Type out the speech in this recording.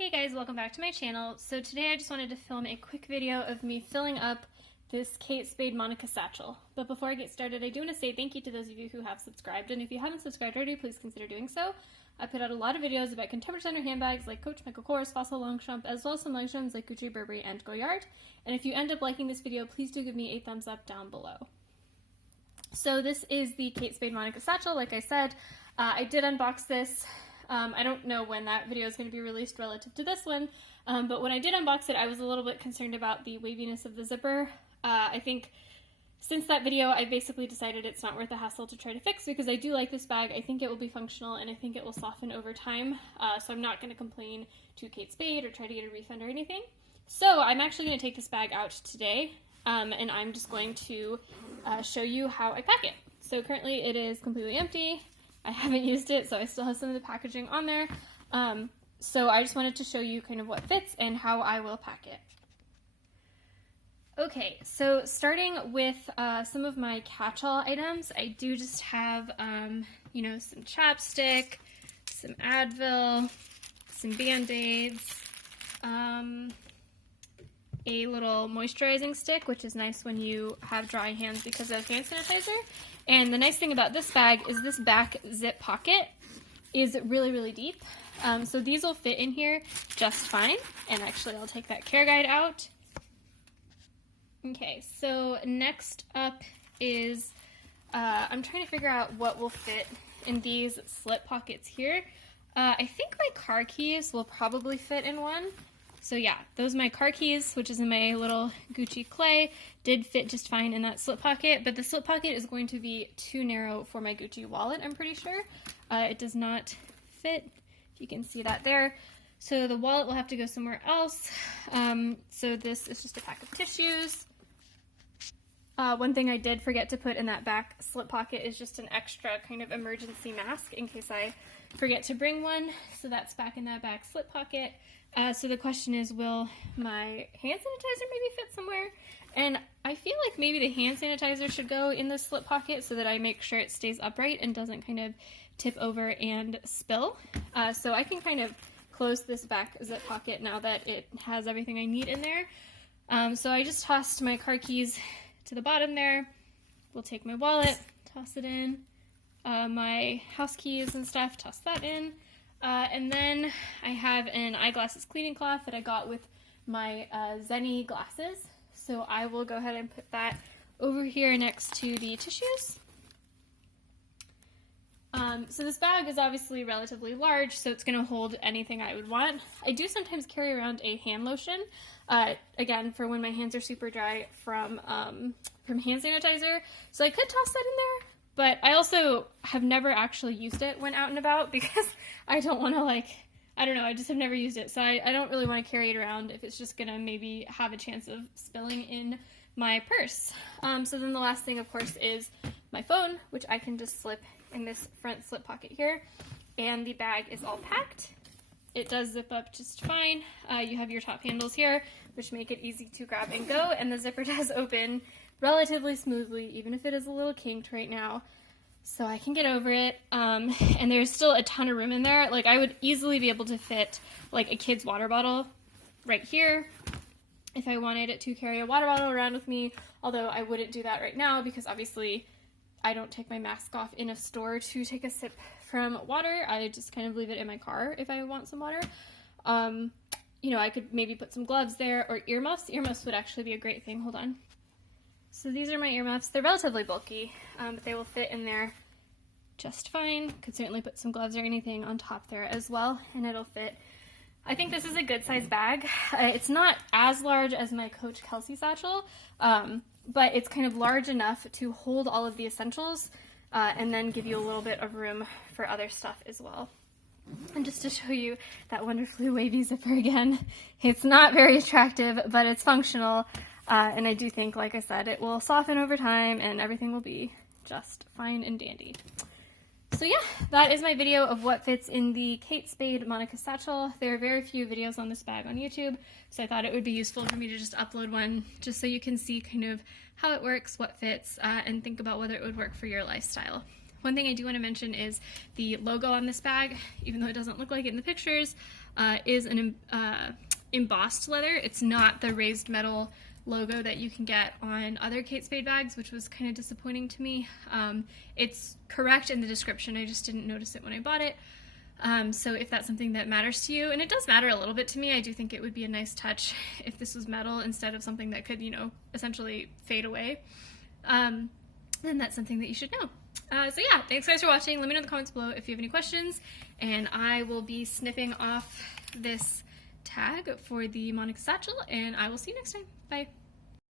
Hey guys, welcome back to my channel. So today I just wanted to film a quick video of me filling up this Kate Spade Monica satchel. But before I get started, I do want to say thank you to those of you who have subscribed, and if you haven't subscribed already, please consider doing so. I put out a lot of videos about contemporary designer handbags like Coach, Michael Kors, Fossil, Longchamp, as well as some luxuries like Gucci, Burberry, and Goyard. And if you end up liking this video, please do give me a thumbs up down below. So this is the Kate Spade Monica satchel. Like I said, I did unbox this. I don't know when that video is going to be released relative to this one, but when I did unbox it, I was a little bit concerned about the waviness of the zipper. I think since that video, I basically decided it's not worth the hassle to try to fix because I do like this bag. I think it will be functional and I think it will soften over time, so I'm not going to complain to Kate Spade or try to get a refund or anything. So I'm actually going to take this bag out today, and I'm just going to show you how I pack it. So currently it is completely empty. I haven't used it, so I still have some of the packaging on there. So I just wanted to show you kind of what fits and how I will pack it. Okay, so starting with some of my catch-all items, I do just have, you know, some chapstick, some Advil, some Band-Aids, a little moisturizing stick, which is nice when you have dry hands because of hand sanitizer. And the nice thing about this bag is this back zip pocket is really, really deep. So these will fit in here just fine. And actually, I'll take that care guide out. Okay, so next up is, I'm trying to figure out what will fit in these slip pockets here. I think my car keys will probably fit in one. So yeah, those are my car keys, which is in my little Gucci clay, did fit just fine in that slip pocket, but the slip pocket is going to be too narrow for my Gucci wallet, I'm pretty sure. It does not fit, if you can see that there. So the wallet will have to go somewhere else. So this is just a pack of tissues. One thing I did forget to put in that back slip pocket is just an extra kind of emergency mask in case I forget to bring one. So that's back in that back slip pocket. So the question is, will my hand sanitizer maybe fit somewhere? And I feel like maybe the hand sanitizer should go in the slip pocket so that I make sure it stays upright and doesn't kind of tip over and spill. So I can kind of close this back zip pocket now that it has everything I need in there. So I just tossed my car keys to the bottom there. We'll take my wallet, toss it in, my house keys and stuff, toss that in. And then I have an eyeglasses cleaning cloth that I got with my Zenni glasses. So I will go ahead and put that over here next to the tissues. So this bag is obviously relatively large, so it's going to hold anything I would want. I do sometimes carry around a hand lotion, again, for when my hands are super dry from hand sanitizer. So I could toss that in there. But I also have never actually used it when out and about because I don't want to, like, I don't know, I just have never used it. So I don't really want to carry it around if it's just going to maybe have a chance of spilling in my purse. So then the last thing, of course, is my phone, which I can just slip in this front slip pocket here. And the bag is all packed. It does zip up just fine. You have your top handles here, which make it easy to grab and go. And the zipper does open relatively smoothly, even if it is a little kinked right now, so I can get over it. And there's still a ton of room in there. Like, I would easily be able to fit like a kid's water bottle right here if I wanted to carry a water bottle around with me, although I wouldn't do that right now because obviously I don't take my mask off in a store to take a sip from water. I just kind of leave it in my car if I want some water. You know, I could maybe put some gloves there or earmuffs. Earmuffs would actually be a great thing. Hold on. So these are my earmuffs. They're relatively bulky, but they will fit in there just fine. Could certainly put some gloves or anything on top there as well, and it'll fit. I think this is a good size bag. It's not as large as my Coach Kelsey satchel, but it's kind of large enough to hold all of the essentials and then give you a little bit of room for other stuff as well. And just to show you that wonderfully wavy zipper again, it's not very attractive, but it's functional. And I do think, like I said, it will soften over time and everything will be just fine and dandy. So yeah, that is my video of what fits in the Kate Spade Monica satchel. There are very few videos on this bag on YouTube, so I thought it would be useful for me to just upload one just so you can see kind of how it works, what fits, and think about whether it would work for your lifestyle. One thing I do want to mention is the logo on this bag, even though it doesn't look like it in the pictures, is an embossed leather. It's not the raised metal logo that you can get on other Kate Spade bags, which was kind of disappointing to me. It's correct in the description, I just didn't notice it when I bought it. So if that's something that matters to you, and it does matter a little bit to me, I do think it would be a nice touch if this was metal instead of something that could, you know, essentially fade away, then that's something that you should know. So yeah, thanks guys for watching. Let me know in the comments below if you have any questions, and I will be snipping off this tag for the Monica satchel, and I will see you next time. Bye.